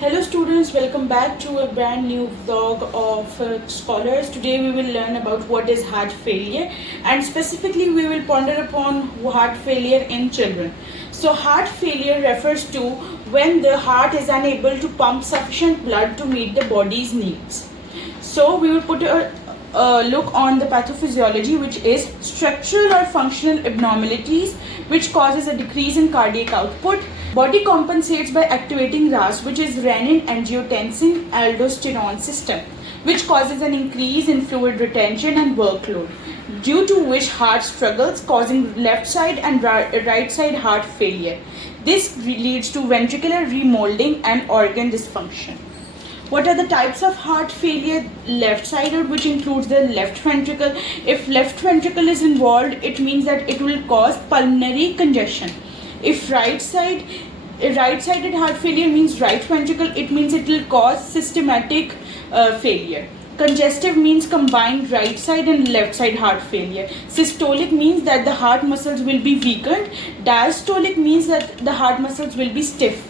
Hello students, welcome back to a brand new vlog of Scholars. Today we will learn about what is heart failure, and specifically we will ponder upon heart failure in children. So heart failure refers to when the heart is unable to pump sufficient blood to meet the body's needs. So we will put a look on the pathophysiology, which is structural or functional abnormalities which causes a decrease in cardiac output. Body compensates by activating RAS, which is renin-angiotensin aldosterone system, which causes an increase in fluid retention and workload, due to which heart struggles, causing left side and right side heart failure. This leads to ventricular remolding and organ dysfunction. What are the types of heart failure? Left-sided, which includes the left ventricle. If left ventricle is involved, it means that it will cause pulmonary congestion. If right-sided heart failure means right ventricle, it means it will cause systematic failure. Congestive means combined right side and left side heart failure. Systolic means that the heart muscles will be weakened. Diastolic means that the heart muscles will be stiff.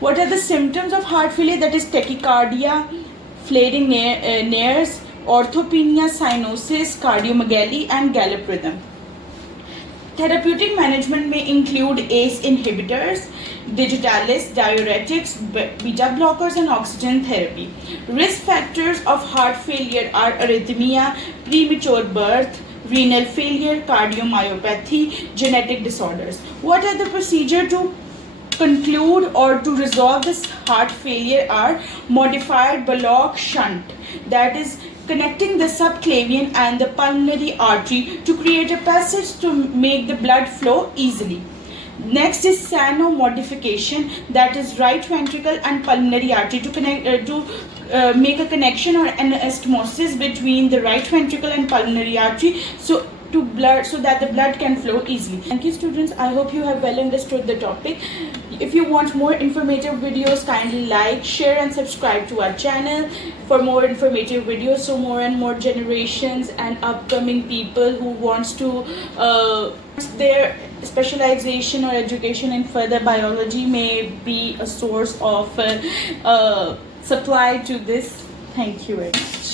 What are the symptoms of heart failure? That is tachycardia, flaring nares, orthopnea, cyanosis, cardiomegaly, and gallop rhythm. Therapeutic management may include ACE inhibitors, digitalis, diuretics, beta blockers, and oxygen therapy. Risk factors of heart failure are arrhythmia, premature birth, renal failure, cardiomyopathy, genetic disorders. What are the procedures to conclude or to resolve this heart failure are modified Bullock shunt, that is connecting the subclavian and the pulmonary artery to create a passage to make the blood flow easily. Next is Sano modification, that is right ventricle and pulmonary artery to connect make a connection or an anastomosis between the right ventricle and pulmonary artery so that the blood can flow easily. Thank you students, I hope you have well understood the topic. If you want more informative videos, kindly like, share and subscribe to our channel for more informative videos, so more and more generations and upcoming people who wants to their specialization or education in further biology may be a source of supply to this. Thank you very much.